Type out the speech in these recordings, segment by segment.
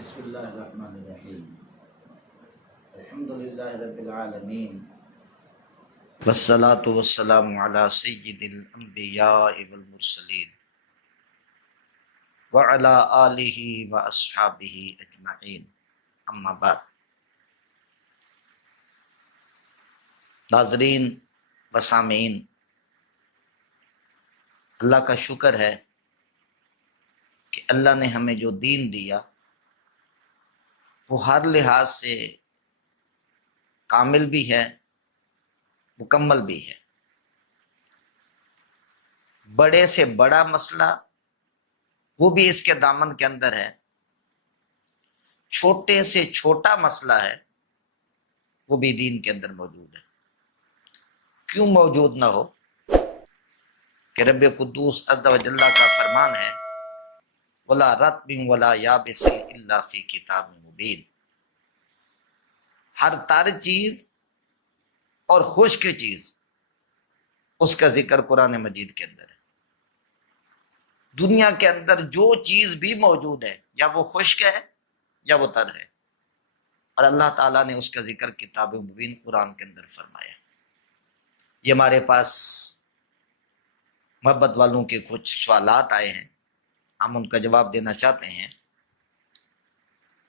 بسم اللہ الرحمن الرحیم الحمد للہ رب العالمین والصلاة والسلام علی سید الانبیاء والمرسلین وعلی آلہ واصحابہ اجمعین اما بعد۔ ناظرین و سامعین، اللہ کا شکر ہے کہ اللہ نے ہمیں جو دین دیا وہ ہر لحاظ سے کامل بھی ہے، مکمل بھی ہے۔ بڑے سے بڑا مسئلہ وہ بھی اس کے دامن کے اندر ہے، چھوٹے سے چھوٹا مسئلہ ہے وہ بھی دین کے اندر موجود ہے۔ کیوں موجود نہ ہو؟ کہ رب قدوس عز و جل کا فرمان ہے وَلَا رَطْبٍ وَلَا يَابِسٍ إِلَّا فِي كِتَابٍ مُبِينٍ۔ ہر تر چیز اور خشک چیز اس کا ذکر قرآن مجید کے اندر ہے۔ دنیا کے اندر جو چیز بھی موجود ہے یا وہ خشک ہے یا وہ تر ہے، اور اللہ تعالیٰ نے اس کا ذکر کتاب مبین قرآن کے اندر فرمایا۔ یہ ہمارے پاس محبت والوں کے کچھ سوالات آئے ہیں، ہم ان کا جواب دینا چاہتے ہیں۔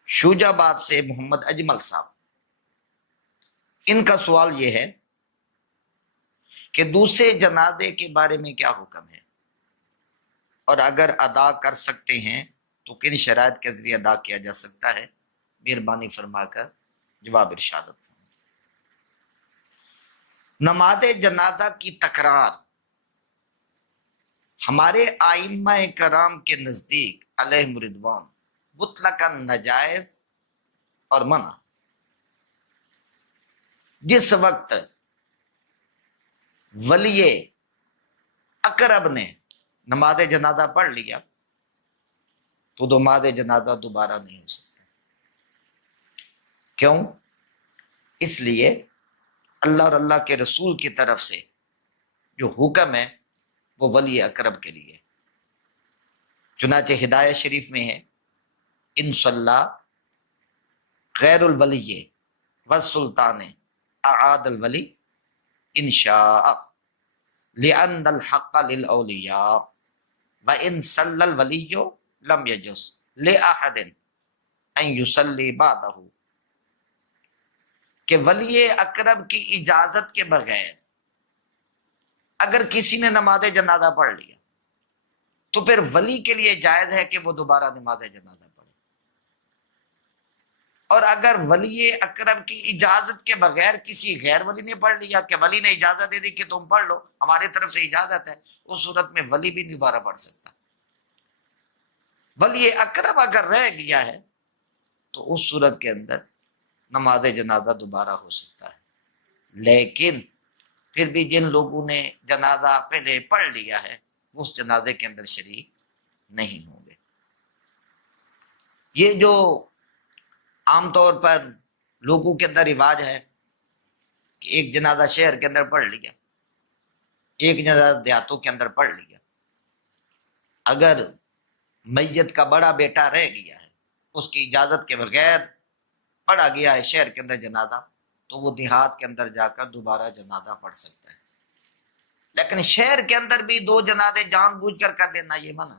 شوجہ آباد سے محمد اجمل صاحب، ان کا سوال یہ ہے کہ دوسرے جنازے کے بارے میں کیا حکم ہے، اور اگر ادا کر سکتے ہیں تو کن شرائط کے ذریعے ادا کیا جا سکتا ہے؟ مہربانی فرما کر جواب ارشاد فرمائیں۔ نماز جنازہ کی تکرار ہمارے ائمہ کرام کے نزدیک علیہم رضوان مطلقاً ناجائز اور منع۔ جس وقت ولی اقرب نے نماز جنازہ پڑھ لیا تو نماز جنازہ دوبارہ نہیں ہو سکتا۔ کیوں؟ اس لیے اللہ اور اللہ کے رسول کی طرف سے جو حکم ہے وہ ولی اقرب کے لیے۔ چنانچہ ہدایت شریف میں ہے ان صلی غیر الولی والسلطان اعاد الولی ان شاء لأن الحق للأولیاء وإن صلی الولی لم یجوز لأحد ان یصلی بعدہ، کہ ولی اقرب کی اجازت کے بغیر اگر کسی نے نماز جنازہ پڑھ لیا تو پھر ولی کے لیے جائز ہے کہ وہ دوبارہ نماز جنازہ پڑھے، اور اگر ولی اقرب کی اجازت کے بغیر کسی غیر ولی نے پڑھ لیا کہ ولی نے اجازت دے دی کہ تم پڑھ لو، ہماری طرف سے اجازت ہے، اس صورت میں ولی بھی دوبارہ پڑھ سکتا۔ ولی اقرب اگر رہ گیا ہے تو اس صورت کے اندر نماز جنازہ دوبارہ ہو سکتا ہے، لیکن پھر بھی جن لوگوں نے جنازہ پہلے پڑھ لیا ہے وہ اس جنازے کے اندر شریک نہیں ہوں گے۔ یہ جو عام طور پر لوگوں کے اندر رواج ہے کہ ایک جنازہ شہر کے اندر پڑھ لیا، ایک جنازہ دیہاتوں کے اندر پڑھ لیا، اگر میت کا بڑا بیٹا رہ گیا ہے اس کی اجازت کے بغیر پڑھا گیا ہے شہر کے اندر جنازہ تو وہ دیہات کے اندر جا کر دوبارہ جنازہ پڑھ سکتا ہے۔ لیکن شہر کے اندر بھی دو جنازے جان بوجھ کر دینا یہ منع،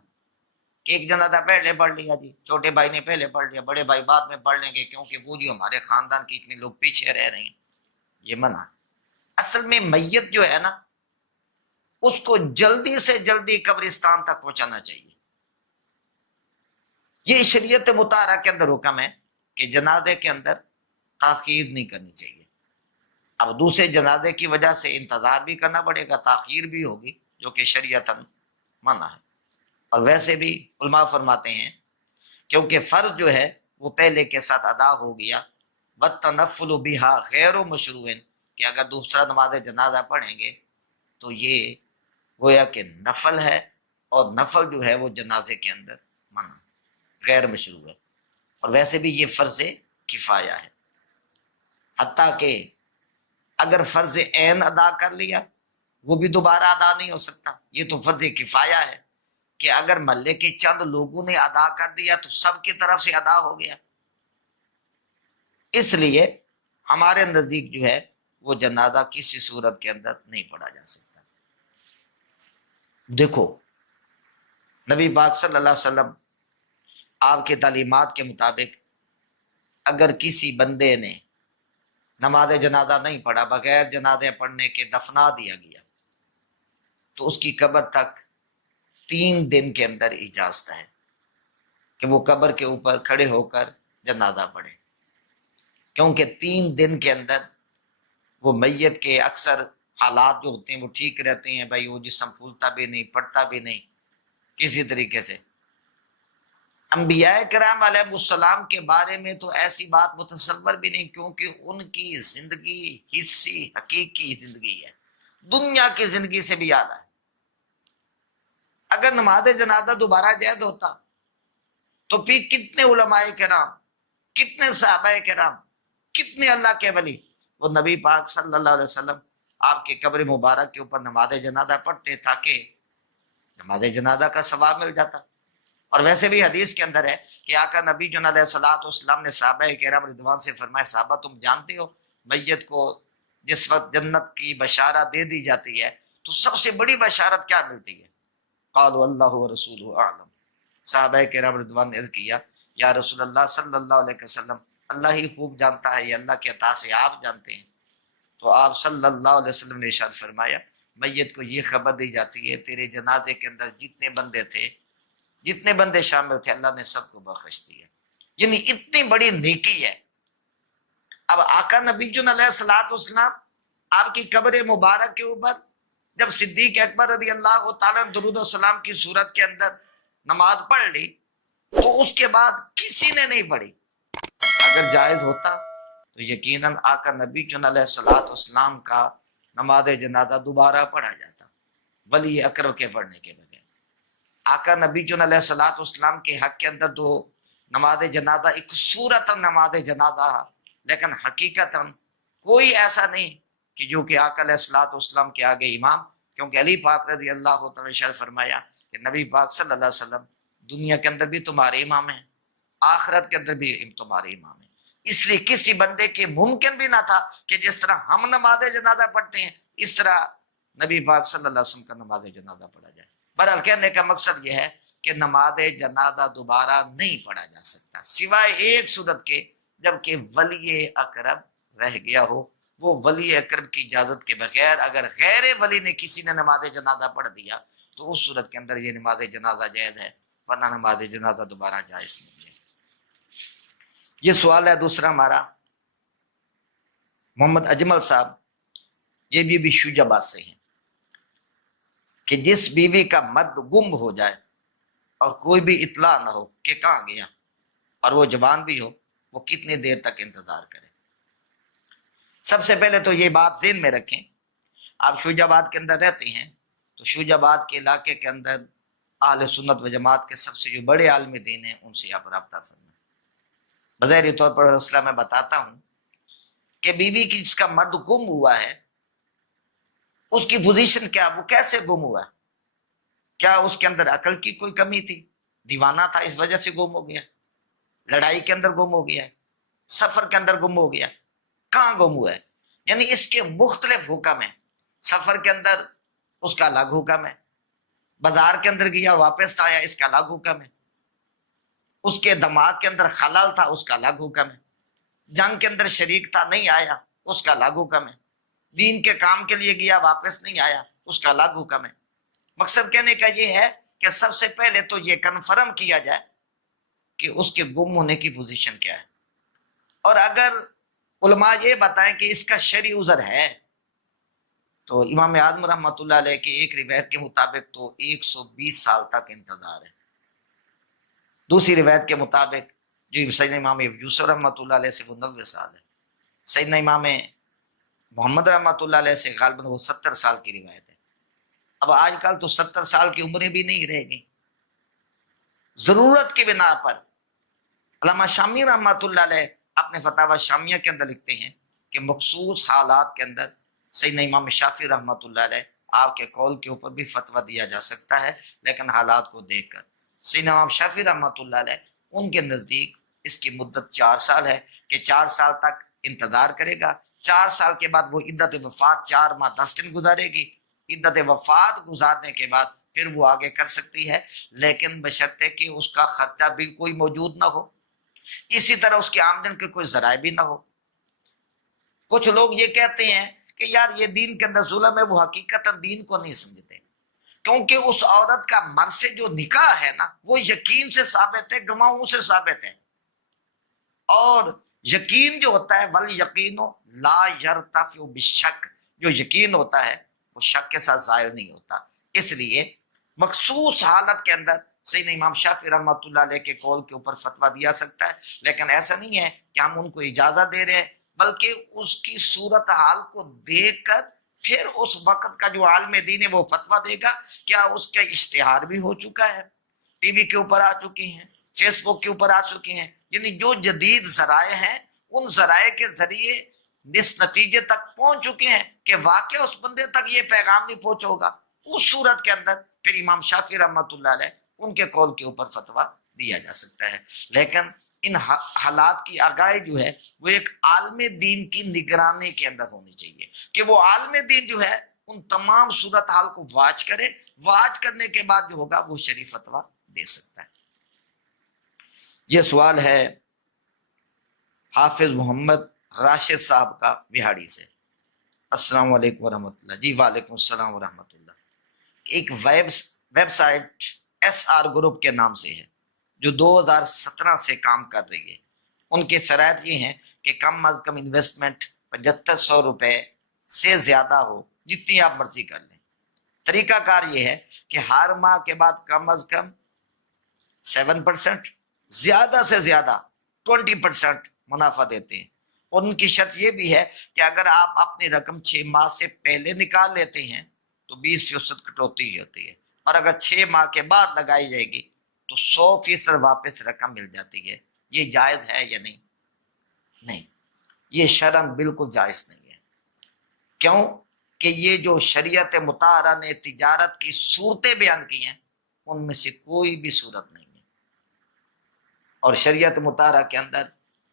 کہ ایک جنازہ پہلے پڑھ لیا، جی چھوٹے بھائی نے پہلے پڑھ لیا، بڑے بھائی بعد میں پڑھ لیں گے کیونکہ وہ جو ہمارے خاندان کے اتنے لوگ پیچھے رہ رہے ہیں، یہ منع۔ اصل میں میت جو ہے نا اس کو جلدی سے جلدی قبرستان تک پہنچانا چاہیے۔ یہ شریعت مطہرہ کے اندر حکم ہے کہ جنازے کے اندر تاخیر نہیں کرنی چاہیے۔ اب دوسرے جنازے کی وجہ سے انتظار بھی کرنا پڑے گا، تاخیر بھی ہوگی، جو کہ شریعتاً منع ہے۔ اور ویسے بھی علماء فرماتے ہیں کیونکہ فرض جو ہے وہ پہلے کے ساتھ ادا ہو گیا، وَالتَّنَفُّلُ بِهَا غَيْرُ مَشْرُوعٍ، کہ اگر دوسرا نماز جنازہ پڑھیں گے تو یہ گویا کہ نفل ہے، اور نفل جو ہے وہ جنازے کے اندر منع غیر مشروع ہے، اور ویسے بھی یہ فرض کفایہ ہے۔ حتیٰ کہ اگر فرض عین ادا کر لیا وہ بھی دوبارہ ادا نہیں ہو سکتا، یہ تو فرض کفایہ ہے کہ اگر محلے کے چند لوگوں نے ادا کر دیا تو سب کی طرف سے ادا ہو گیا. اس لیے ہمارے نزدیک جو ہے وہ جنازہ کسی صورت کے اندر نہیں پڑھا جا سکتا. دیکھو نبی پاک صلی اللہ علیہ وسلم آپ کے تعلیمات کے مطابق اگر کسی بندے نے نماز جنازہ نہیں پڑھا، بغیر جنازے پڑھنے کے دفنا دیا گیا، تو اس کی قبر تک 3 دن کے اندر اجازت ہے کہ وہ قبر کے اوپر کھڑے ہو کر جنازہ پڑھے، کیونکہ 3 دن کے اندر وہ میت کے اکثر حالات جو ہوتے ہیں وہ ٹھیک رہتے ہیں. بھائی وہ جسم پھولتا بھی نہیں، پڑتا بھی نہیں کسی طریقے سے. انبیاء کرام علیہ السلام کے بارے میں تو ایسی بات متصور بھی نہیں، کیونکہ ان کی زندگی حصی حقیقی زندگی ہے، دنیا کی زندگی سے بھی زیادہ ہے. اگر نماز جنازہ دوبارہ جائز ہوتا تو پھر کتنے علماء کرام، کتنے صحابہ کرام، کتنے اللہ کے ولی وہ نبی پاک صلی اللہ علیہ وسلم آپ کے قبر مبارک کے اوپر نماز جنازہ پڑھتے تاکہ نماز جنازہ کا ثواب مل جاتا. اور ویسے بھی حدیث کے اندر ہے کہ آقا نبی جو علیہ الصلوۃ والسلام نے صحابہ کرام رضوان سے فرمایا، صحابہ تم جانتے ہو میت کو جس وقت جنت کی بشارت دے دی جاتی ہے تو سب سے بڑی بشارت کیا ملتی ہے؟ قالوا اللہ ورسولہ اعلم. صحابہ کرام رضوان نے عرض کیا یا رسول اللہ صلی اللہ علیہ وسلم، اللہ ہی خوب جانتا ہے، یہ اللہ کے عطا سے آپ جانتے ہیں. تو آپ صلی اللہ علیہ وسلم نے ارشاد فرمایا میت کو یہ خبر دی جاتی ہے تیرے جنازے کے اندر جتنے بندے تھے، جتنے بندے شامل تھے، اللہ نے سب کو بخش دیا. یعنی اتنی بڑی نیکی ہے. اب آقا نبی علیہ الصلوۃ والسلام آپ کی قبر مبارک کے اوپر جب صدیق اکبر رضی اللہ تعالیٰ درود و سلام کی صورت کے اندر نماز پڑھ لی تو اس کے بعد کسی نے نہیں پڑھی. اگر جائز ہوتا تو یقیناً آقا نبی علیہ الصلوۃ والسلام کا نماز جنازہ دوبارہ پڑھا جاتا ولی اکرم کے پڑھنے کے بغیر. آقا نبی علیہ الصلوۃ والسلام کے حق کے اندر تو نماز جنازہ ایک صورت نماز جنازہ، لیکن حقیقتاً کوئی ایسا نہیں کہ جو کہ آقا علیہ الصلوۃ والسلام کے آگے امام، کیونکہ علی پاک رضی اللہ تعالیٰ نے فرمایا کہ نبی پاک صلی اللہ علیہ وسلم دنیا کے اندر بھی تمہارے امام ہیں، آخرت کے اندر بھی تمہارے امام ہیں. اس لیے کسی بندے کے ممکن بھی نہ تھا کہ جس طرح ہم نماز جنازہ پڑھتے ہیں اس طرح نبی پاک صلی اللہ علیہ وسلم کا نماز جنازہ پڑھا جائے. بہرحال کہنے کا مقصد یہ ہے کہ نماز جنازہ دوبارہ نہیں پڑھا جا سکتا سوائے ایک صورت کے، جبکہ ولی اقرب رہ گیا ہو. وہ ولی اقرب کی اجازت کے بغیر اگر غیر ولی نے کسی نے نماز جنازہ پڑھ دیا تو اس صورت کے اندر یہ نماز جنازہ جائز ہے، ورنہ نماز جنازہ دوبارہ جائز نہیں ہے. یہ سوال ہے دوسرا ہمارا محمد اجمل صاحب، یہ بھی شوجہ بات سے ہیں کہ جس بیوی کا مرد گم ہو جائے اور کوئی بھی اطلاع نہ ہو کہ کہاں گیا اور وہ جوان بھی ہو، وہ کتنی دیر تک انتظار کرے؟ سب سے پہلے تو یہ بات ذہن میں رکھیں، آپ شوجہ آباد کے اندر رہتے ہیں تو شوجہ آباد کے علاقے کے اندر اہل سنت و جماعت کے سب سے جو بڑے عالم دین ہیں ان سے آپ رابطہ فرمائیں. بظاہری طور پر مسئلہ میں بتاتا ہوں کہ بیوی کی جس کا مرد گم ہوا ہے اس کی پوزیشن کیا، وہ کیسے گم ہوا ہے؟ کیا اس کے اندر عقل کی کوئی کمی تھی، دیوانہ تھا اس وجہ سے گم ہو گیا، لڑائی کے اندر گم ہو گیا، سفر کے اندر گم ہو گیا، کہاں گم ہوا ہے؟ یعنی اس کے مختلف حکم ہیں. سفر کے اندر اس کا الگ حکم ہے، بازار کے اندر گیا واپس آیا اس کا الگ حکم ہے، اس کے دماغ کے اندر خلل تھا اس کا الگ حکم ہے، جنگ کے اندر شریک تھا نہیں آیا اس کا الگ حکم ہے، دین کے کام کے لیے گیا واپس نہیں آیا اس کا الگ حکم ہے. مقصد کہنے کا یہ ہے کہ سب سے پہلے تو یہ کنفرم کیا جائے کہ اس کے گم ہونے کی پوزیشن کیا ہے، اور اگر علماء یہ بتائیں کہ اس کا شرعی عذر ہے تو امام اعظم رحمۃ اللہ علیہ کی ایک روایت کے مطابق تو 120 سال تک انتظار ہے. دوسری روایت کے مطابق جو سیدنا امام یوسف رحمۃ اللہ علیہ سے وہ 90 سال ہے، سیدنا امام محمد رحمۃ اللہ علیہ سے غالباً وہ 70 سال کی روایت ہے. اب آج کل تو 70 سال کی عمریں بھی نہیں رہ گئی. ضرورت کی بنا پر علامہ شامی رحمۃ اللہ علیہ اپنے فتاوی شامیہ کے اندر لکھتے ہیں کہ مخصوص حالات کے اندر سیدنا امام شافعی رحمۃ اللہ علیہ آپ کے قول کے اوپر بھی فتویٰ دیا جا سکتا ہے، لیکن حالات کو دیکھ کر۔ سیدنا امام شافعی رحمۃ اللہ علیہ ان کے نزدیک اس کی مدت 4 سال ہے کہ 4 سال تک انتظار کرے گا، 4 سال کے بعد وہ عدت وفات 4 ماہ 10 دن گزارے گی، عدت وفات گزارنے کے بعد پھر وہ آگے کر سکتی ہے، لیکن بشرطے کہ اس کا خرچہ بھی کوئی موجود نہ ہو، اسی طرح اس کی آمدن کے کوئی ذرائع بھی نہ ہو۔ کچھ لوگ یہ کہتے ہیں کہ یار یہ دین کے اندر ظلم ہے، وہ حقیقت دین کو نہیں سمجھتے، کیونکہ اس عورت کا مرد سے جو نکاح ہے نا وہ یقین سے ثابت ہے، گواہوں سے ثابت ہے، اور یقین جو ہوتا ہے والیقین لا یرتفع بالشک، جو یقین ہوتا ہے وہ شک کے ساتھ ظاہر نہیں ہوتا۔ اس لیے مخصوص حالت کے اندر سیدنا امام شافعی رحمۃ اللہ علیہ کے قول کے اوپر فتویٰ دیا سکتا ہے، لیکن ایسا نہیں ہے کہ ہم ان کو اجازت دے رہے ہیں، بلکہ اس کی صورت حال کو دیکھ کر پھر اس وقت کا جو عالم دین ہے وہ فتویٰ دے گا۔ کیا اس کا اشتہار بھی ہو چکا ہے، ٹی وی کے اوپر آ چکی ہیں، فیس بک کے اوپر آ چکی ہیں، یعنی جو جدید ذرائع ہیں ان ذرائع کے ذریعے اس نتیجے تک پہنچ چکے ہیں کہ واقعہ اس بندے تک یہ پیغام نہیں پہنچا ہوگا، اس صورت کے اندر پھر امام شافعی رحمۃ اللہ علیہ ان کے قول کے اوپر فتویٰ دیا جا سکتا ہے۔ لیکن ان حالات کی آگاہی جو ہے وہ ایک عالم دین کی نگرانی کے اندر ہونی چاہیے کہ وہ عالم دین جو ہے ان تمام صورت حال کو واچ کرے، واچ کرنے کے بعد جو ہوگا وہ شرعی فتویٰ دے سکتا ہے۔ یہ سوال ہے حافظ محمد راشد صاحب کا بہاڑی سے۔ السلام علیکم ورحمۃ اللہ۔ جی وعلیکم السلام ورحمۃ اللہ۔ ایک website S R group کے نام سے ہے جو 2017 سے کام کر رہی ہے۔ ان کے شرائط یہ ہیں کہ کم از کم انویسٹمنٹ 7500 روپے سے زیادہ ہو، جتنی آپ مرضی کر لیں۔ طریقہ کار یہ ہے کہ ہر ماہ کے بعد کم از کم 7%، زیادہ سے زیادہ 20% منافع دیتے ہیں۔ اور ان کی شرط یہ بھی ہے کہ اگر آپ اپنی رقم 6 ماہ سے پہلے نکال لیتے ہیں تو 20% کٹوتی ہوتی ہے، اور اگر 6 ماہ کے بعد لگائی جائے گی تو 100% واپس رقم مل جاتی ہے۔ یہ جائز ہے یا نہیں؟ نہیں، یہ شرعاً بالکل جائز نہیں ہے۔ کیوں کہ یہ جو شریعت مطہرہ نے تجارت کی صورتیں بیان کی ہیں ان میں سے کوئی بھی صورت نہیں ہے، اور شریعت مطہرہ کے اندر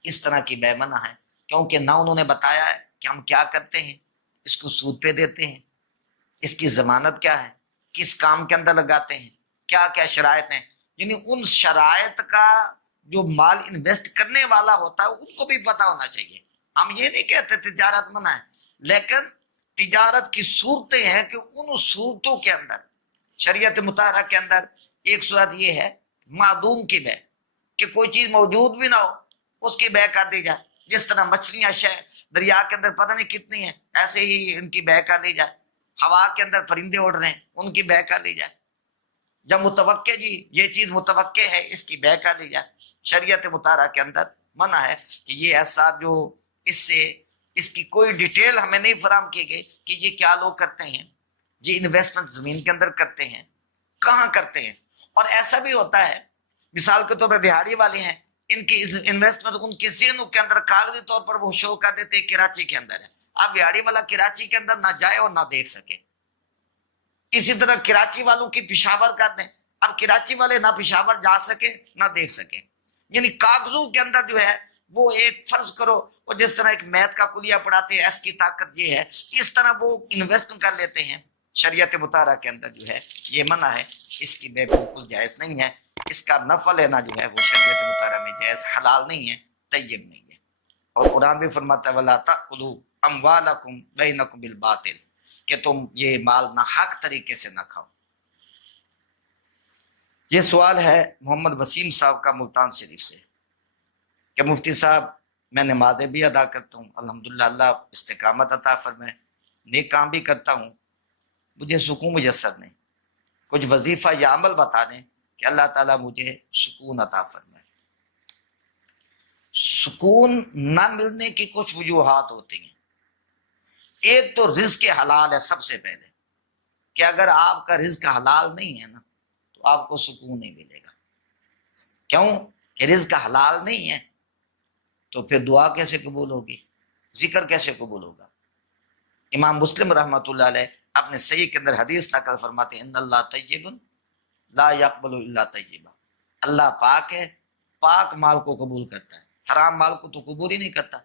اس طرح کی بے منع ہے، کیونکہ نہ انہوں نے بتایا ہے کہ ہم کیا کرتے ہیں، اس کو سود پہ دیتے ہیں، اس کی ضمانت کیا ہے، کس کام کے اندر لگاتے ہیں، کیا کیا شرائط ہیں، یعنی ان شرائط کا جو مال انویسٹ کرنے والا ہوتا ہے ان کو بھی پتہ ہونا چاہیے۔ ہم یہ نہیں کہتے تجارت منع ہے، لیکن تجارت کی صورتیں ہیں کہ ان صورتوں کے اندر شریعت مطہرہ کے اندر ایک صورت یہ ہے معدوم کی بے، کہ کوئی چیز موجود بھی نہ ہو اس کی بے کر دی جائے، جس طرح مچھلیاں دریا کے اندر پتہ نہیں کتنی ہیں، ایسے ہی ان کی بے کر دی جائے، ہوا کے اندر پرندے اڑ رہے ہیں ان کی بے کر لی جائے، جب متوقع جی یہ چیز متوقع ہے اس کی بے کر لی جائے۔ شریعت مطہرہ کے اندر منع ہے کہ یہ ایسا جو اس کی کوئی ڈیٹیل ہمیں نہیں فراہم کی گئی کہ یہ کیا لوگ کرتے ہیں، یہ انویسٹمنٹ زمین کے اندر کرتے ہیں، کہاں کرتے ہیں۔ اور ایسا بھی ہوتا ہے، مثال کے طور پہ بہاڑی والے ہیں، ان کی انویسٹمنٹ ان کے ذہنوں کے اندر کاغذی طور پر وہ شو کر دیتے ہیں کراچی کے اندر ہے، اب بہاڑی والا کراچی کے اندر نہ جائے اور نہ دیکھ سکے۔ اسی طرح کراچی والوں کی پشاور کر دیں، اب کراچی والے نہ پشاور جا سکے نہ دیکھ سکے، یعنی کاغذوں کے اندر جو ہے وہ ایک فرض کرو، اور جس طرح ایک میتھ کا کلیہ پڑھاتے ہیں ایس کی طاقت یہ ہے، اس طرح وہ انویسٹ کر لیتے ہیں۔ شریعت مطہرہ کے اندر جو ہے یہ منع ہے، اس کی بے بالکل جائز نہیں ہے، اس کا نفع لینا جو ہے وہ شریعت مطہرہ میں جائز حلال نہیں ہے، طیب نہیں ہے۔ اور قرآن بھی فرماتا ہے وَلَا تَأْكُلُوا أَمْوَالَكُمْ بَيْنَكُمْ بِالْبَاطِلِ، کہ تم یہ مال ناحق طریقے سے نہ کھاؤ۔ یہ سوال ہے محمد وسیم صاحب کا ملتان شریف سے کہ مفتی صاحب میں نمازیں بھی ادا کرتا ہوں الحمدللہ، اللہ استقامت عطا فرمائے، نیک کام بھی کرتا ہوں، مجھے سکون میسر نہیں، کچھ وظیفہ یا عمل بتا دیں کہ اللہ تعالیٰ مجھے سکون عطا فرمائے۔ سکون نہ ملنے کی کچھ وجوہات ہوتی ہیں۔ ایک تو رزق حلال ہے سب سے پہلے، کہ اگر آپ کا رزق حلال نہیں ہے نا تو آپ کو سکون نہیں ملے گا۔ کیوں کہ رزق حلال نہیں ہے تو پھر دعا کیسے قبول ہوگی، ذکر کیسے قبول ہوگا۔ امام مسلم رحمۃ اللہ علیہ اپنے صحیح کے اندر حدیث نقل فرماتے ہیں ان اللہ طیب لا یقبل الا طیبا، اللہ پاک ہے، پاک مال کو قبول کرتا ہے، حرام مال کو تو قبول ہی نہیں کرتا۔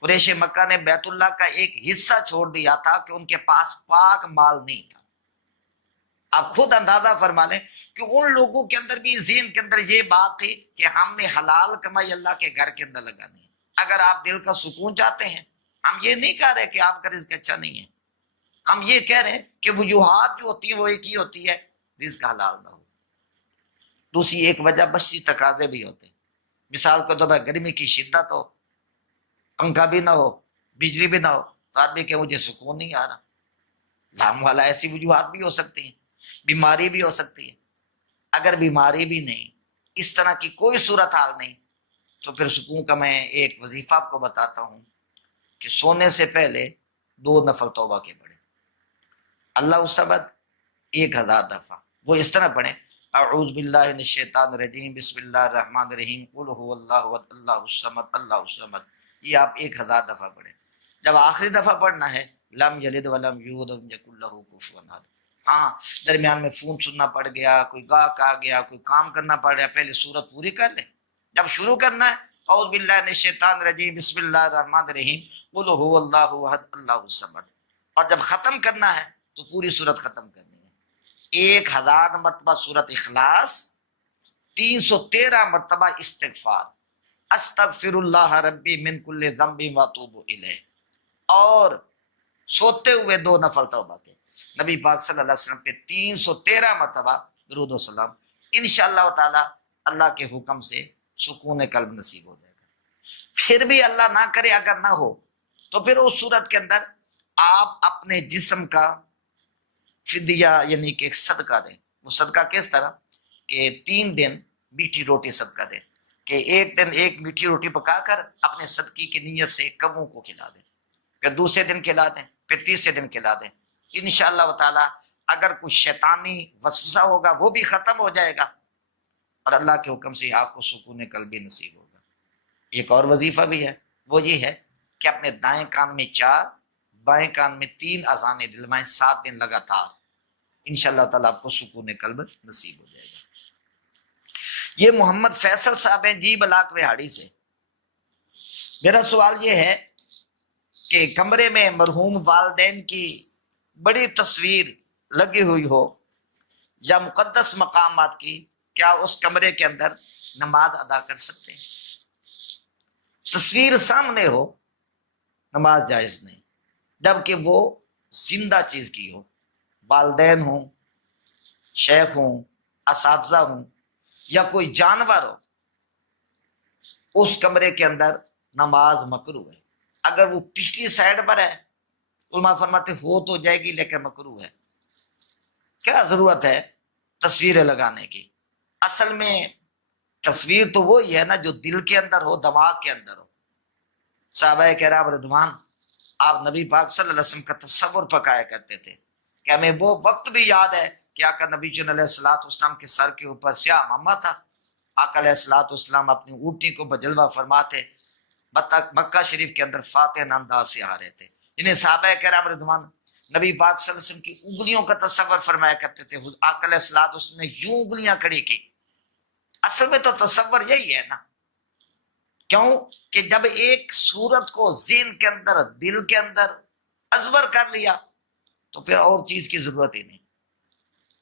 قریش مکہ نے بیت اللہ کا ایک حصہ چھوڑ دیا تھا کہ ان کے پاس پاک مال نہیں تھا۔ آپ خود اندازہ فرما لیں کہ ان لوگوں کے اندر بھی ذہن کے اندر یہ بات تھی کہ ہم نے حلال کمائی اللہ کے گھر کے اندر لگانی ہے۔ اگر آپ دل کا سکون چاہتے ہیں، ہم یہ نہیں کہہ رہے کہ آپ کا رزق اچھا نہیں ہے، ہم یہ کہہ رہے ہیں کہ وجوہات جو ہوتی ہیں وہ ایک ہی ہوتی ہے، رزق حلال نہ ہو۔ دوسری ایک وجہ بشری تقاضے بھی ہوتے ہیں، مثال کو تو گرمی کی شدت ہو، پنکھا بھی نہ ہو، بجلی بھی نہ ہو، تو آدمی کہ مجھے سکون نہیں آ رہا، لام والا، ایسی وجوہات بھی ہو سکتی ہیں، بیماری بھی ہو سکتی ہے۔ اگر بیماری بھی نہیں، اس طرح کی کوئی صورتحال نہیں، تو پھر سکون کا میں ایک وظیفہ آپ کو بتاتا ہوں کہ سونے سے پہلے 2 نفل توبہ کے پڑھیں، اللہ الصمد 1000 دفعہ، وہ اس طرح پڑھیں اعوذ باللہ من الشیطان الرجیم بسم اللہ الرحمن الرحیم قل هو اللہ احد اللہ الصمد اللہ الصمد، یہ آپ 1000 دفعہ پڑھیں۔ جب آخری دفعہ پڑھنا ہے لم یلد ولم یولد ولم یکن لہ کفوا احد، ہاں درمیان میں فون سننا پڑ گیا، کوئی گاہک آ گیا، کوئی کام کرنا پڑ گیا، پہلے سورت پوری کر لیں۔ جب شروع کرنا ہے اعوذ باللہ من الشیطان الرجیم بسم اللہ الرحمن الرحیم قل هو اللہ احد اللہ الصمد، اور جب ختم کرنا ہے تو پوری سورت ختم کرنی ہے۔ 1000 مرتبہ سورت اخلاص، 313 مرتبہ استغفار، استغفر اللہ ربی من کل ذنب واتوب الیہ، اور سوتے ہوئے 2 نفل توبہ کے، نبی پاک صلی اللہ علیہ وسلم پہ 313 مرتبہ درود و سلام، انشاءاللہ تعالی اللہ کے حکم سے سکون قلب نصیب ہو جائے گا۔ پھر بھی اللہ نہ کرے اگر نہ ہو تو پھر اس صورت کے اندر آپ اپنے جسم کا فدیہ یعنی کہ ایک صدقہ دیں۔ وہ صدقہ کس طرح کہ 3 دن میٹھی روٹی صدقہ دیں، کہ ایک دن ایک میٹھی روٹی پکا کر اپنے صدقے کی نیت سے کموں کو کھلا دیں، پھر دوسرے دن کھلا دیں، پھر تیسرے دن کھلا دیں، انشاءاللہ تعالی اگر کوئی شیطانی وسوسہ ہوگا وہ بھی ختم ہو جائے گا، اور اللہ کے حکم سے آپ کو سکون قلب بھی نصیب ہوگا۔ ایک اور وظیفہ بھی ہے، وہ یہ ہے کہ اپنے دائیں کان میں 4، بائیں کان میں 3 اذانیں دلوائیں 7 دن لگاتار، انشاءاللہ تعالیٰ آپ کو سکون قلب نصیب ہو جائے گا۔ یہ محمد فیصل صاحب ہیں جی بلاک وہاڑی سے۔ میرا سوال یہ ہے کہ کمرے میں مرحوم والدین کی بڑی تصویر لگی ہوئی ہو یا مقدس مقامات کی، کیا اس کمرے کے اندر نماز ادا کر سکتے ہیں؟ تصویر سامنے ہو نماز جائز نہیں، جبکہ وہ زندہ چیز کی ہو، والدین ہوں، شیخ ہوں، اساتذہ ہوں، یا کوئی جانور ہو، اس کمرے کے اندر نماز مکروہ ہے۔ اگر وہ پچھلی سائڈ پر ہے علماء فرماتے ہو تو جائے گی لیکن مکروہ ہے۔ کیا ضرورت ہے تصویریں لگانے کی؟ اصل میں تصویر تو وہی ہے نا جو دل کے اندر ہو، دماغ کے اندر ہو۔ صحابہ کرام رضوان آپ نبی پاک صلی اللہ علیہ وسلم کا تصور پکایا کرتے تھے کہ ہمیں وہ وقت بھی یاد ہے کہ آقا نبی علیہ الصلوۃ والسلام کے سر کے اوپر سیاہ ماما تھا، آقا علیہ الصلوۃ والسلام اپنی اونٹنی کو بجلوہ فرماتے مکہ شریف کے اندر فاتح انداز سے آ رہے تھے۔ انہیں صحابہ کرام رضوان نبی پاک صلی اللہ علیہ وسلم کی انگلیوں کا تصور فرمایا کرتے تھے، آقا علیہ الصلوۃ والسلام نے یوں انگلیاں کھڑی کی۔ اصل میں تو تصور یہی ہے نا، کیوں کہ جب ایک صورت کو ذہن کے اندر، دل کے اندر ازور کر لیا تو پھر اور چیز کی ضرورت ہی نہیں۔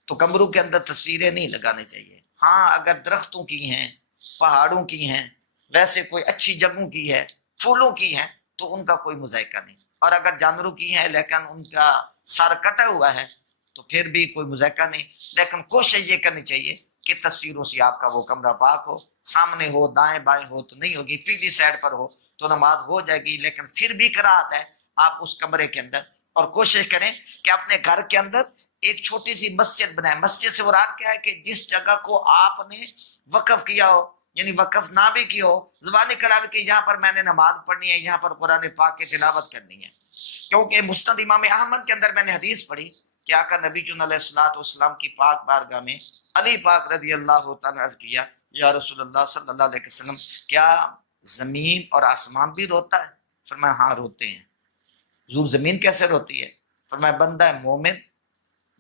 تو کمروں کے اندر تصویریں نہیں لگانی چاہیے۔ ہاں اگر درختوں کی ہیں، پہاڑوں کی ہیں، ویسے کوئی اچھی جگہوں کی ہے، پھولوں کی ہیں، تو ان کا کوئی مذائقہ نہیں، اور اگر جانوروں کی ہیں لیکن ان کا سر کٹا ہوا ہے تو پھر بھی کوئی مذائقہ نہیں۔ لیکن کوشش یہ کرنی چاہیے کہ تصویروں سے آپ کا وہ کمرہ پاک ہو، سامنے ہو، دائیں بائیں ہو تو نہیں ہوگی، پیلی سائڈ پر ہو تو نماز ہو جائے گی، لیکن پھر بھی کراہت ہے آپ اس کمرے کے اندر۔ اور کوشش کریں کہ اپنے گھر کے اندر ایک چھوٹی سی مسجد بنائیں۔ مسجد سے مراد کیا ہے کہ جس جگہ کو آپ نے وقف کیا ہو، یعنی وقف نہ بھی کی ہو، زبانی کلام کہ یہاں پر میں نے نماز پڑھنی ہے، یہاں پر قرآن پاک کی تلاوت کرنی ہے۔ کیونکہ مسند امام احمد کے اندر میں نے حدیث پڑھی کہ آقا نبی علیہ الصلوۃ والسلام کی پاک بارگاہ میں علی پاک رضی اللہ تعالیٰ عرض کیا، یا رسول اللہ صلی اللہ علیہ وسلم کیا زمین اور آسمان بھی روتا ہے؟ فرمایا ہاں روتے ہیں۔ حضور زمین کیسے روتی ہے؟ فرمایا بندہ مومن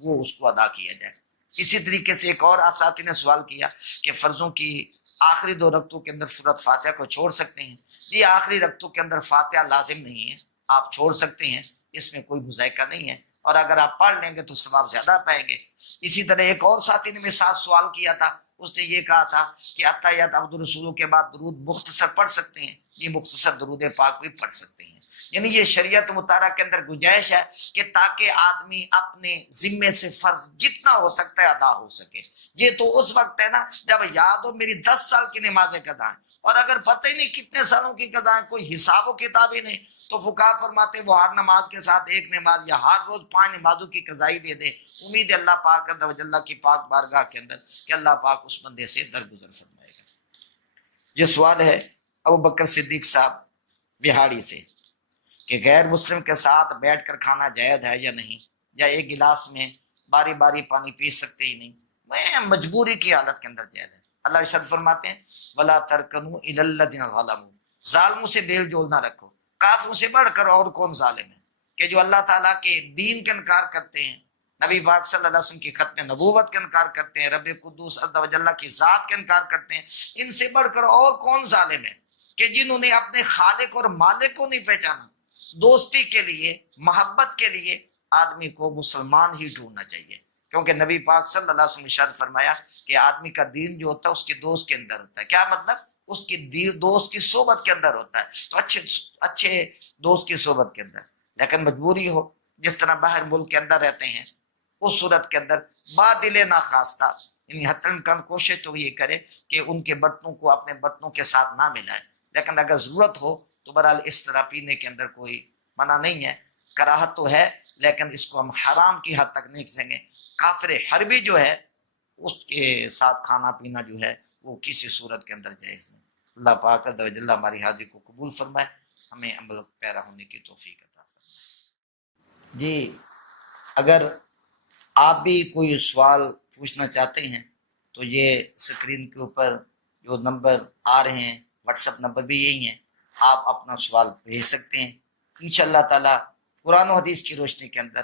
وہ اس کو ادا کیا جائے۔ اسی طریقے سے ایک اور اساتذہ نے سوال کیا کہ فرضوں کی آخری 2 رکعتوں کے اندر سورۃ فاتحہ کو چھوڑ سکتے ہیں؟ یہ آخری رکعتوں کے اندر فاتحہ لازم نہیں ہے، آپ چھوڑ سکتے ہیں، اس میں کوئی مذائقہ نہیں ہے، اور اگر آپ پڑھ لیں گے تو ثواب زیادہ پائیں گے۔ اسی طرح ایک اور ساتھی نے میرے ساتھ سوال کیا تھا، اس نے یہ کہا تھا کہ اتحیات عبد الرسولوں کے بعد درود مختصر پڑھ سکتے ہیں؟ یہ مختصر درود پاک بھی پڑھ سکتے ہیں۔ یعنی یہ شریعت مطالعہ کے اندر گنجائش ہے کہ تاکہ آدمی اپنے ذمے سے فرض جتنا ہو سکتا ہے ادا ہو سکے۔ یہ تو اس وقت ہے نا جب یاد ہو میری 10 سال کی نمازیں قضا ہیں، اور اگر پتہ ہی نہیں کتنے سالوں کی قضا ہے، کوئی حساب و کتاب ہی نہیں، تو فقہا فرماتے وہ ہر نماز کے ساتھ ایک نماز یا ہر روز 5 نمازوں کی قضائی دے دے، امید ہے اللہ پاک عز و جل کی پاک بارگاہ کے اندر کہ اللہ پاک اس بندے سے درگزر فرمائے گا۔ یہ سوال ہے ابو بکر صدیق صاحب بہاڑی سے کہ غیر مسلم کے ساتھ بیٹھ کر کھانا جائز ہے یا نہیں، یا ایک گلاس میں باری باری پانی پی سکتے ہی نہیں؟ میں مجبوری کی حالت کے اندر جائز ہے۔ اللہ ارشاد فرماتے ہیں وَلَا تَرْكَنُوا إِلَى الَّذِينَ ظَلَمُوا، ظالموں سے میل جول نہ رکھو۔ کافروں سے بڑھ کر اور کون ظالم ہے کہ جو اللہ تعالیٰ کے دین کا انکار کرتے ہیں، نبی پاک صلی اللہ علیہ وسلم کی ختم نبوت کا انکار کرتے ہیں، رب قدوس عز و جل کی ذات کا انکار کرتے ہیں، ان سے بڑھ کر اور کون ظالم ہے کہ جنہوں نے اپنے خالق اور مالک کو نہیں پہچانا۔ دوستی کے لیے، محبت کے لیے آدمی کو مسلمان ہی ڈھونڈنا چاہیے، کیونکہ نبی پاک صلی اللہ علیہ وسلم نے ارشاد فرمایا کہ آدمی کا دین جو ہوتا ہے اس کے دوست کے اندر ہوتا ہے۔ کیا مطلب؟ اس کی دوست کی صحبت کے اندر ہوتا ہے، تو اچھے دوست کی صحبت کے اندر۔ لیکن مجبوری ہو، جس طرح باہر ملک کے اندر رہتے ہیں، اس صورت کے اندر بادل ناخواستہ یعنی حتم کن کوشش تو یہ کرے کہ ان کے برتنوں کو اپنے برتنوں کے ساتھ نہ ملائے، لیکن اگر ضرورت ہو تو بہرحال اس طرح پینے کے اندر کوئی منع نہیں ہے، کراہت تو ہے، لیکن اس کو ہم حرام کی حد تک نہیں کہیں گے۔ کافر حربی جو ہے اس کے ساتھ کھانا پینا جو ہے وہ کسی صورت کے اندر جائز نہیں۔ اللہ پاک عز و جل ہماری حاضری کو قبول فرمائے، ہمیں عمل پیرا ہونے کی توفیق عطا فرمائے۔ جی اگر آپ بھی کوئی سوال پوچھنا چاہتے ہیں تو یہ اسکرین کے اوپر جو نمبر آ رہے ہیں، واٹس ایپ نمبر بھی یہی ہیں، آپ اپنا سوال بھیج سکتے ہیں۔ انشاءاللہ تعالی قرآن و حدیث کی روشنی کے اندر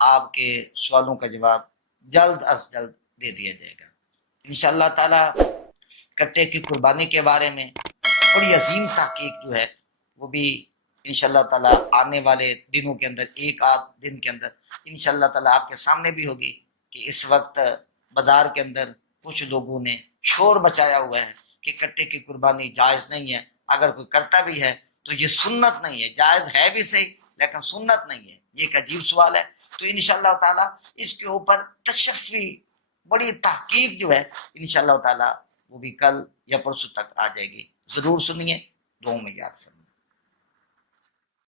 آپ کے سوالوں کا جواب جلد از جلد دے دیا جائے گا۔ انشاءاللہ تعالی کٹے کی قربانی کے بارے میں بڑی عظیم تحقیق جو ہے وہ بھی انشاءاللہ تعالی آنے والے دنوں کے اندر، ایک آدھ دن کے اندر انشاءاللہ تعالی آپ کے سامنے بھی ہوگی کہ اس وقت بازار کے اندر کچھ لوگوں نے شور مچایا ہوا ہے کہ کٹے کی قربانی جائز نہیں ہے، اگر کوئی کرتا بھی ہے تو یہ سنت نہیں ہے، جائز ہے بھی صحیح لیکن سنت نہیں ہے۔ یہ ایک عجیب سوال ہے، تو انشاءاللہ تعالی اس کے اوپر تشفی بڑی تحقیق جو ہے انشاءاللہ تعالی وہ بھی کل یا پرسوں تک آ جائے گی، ضرور سنیے، دعاؤں میں یاد فرمائیے۔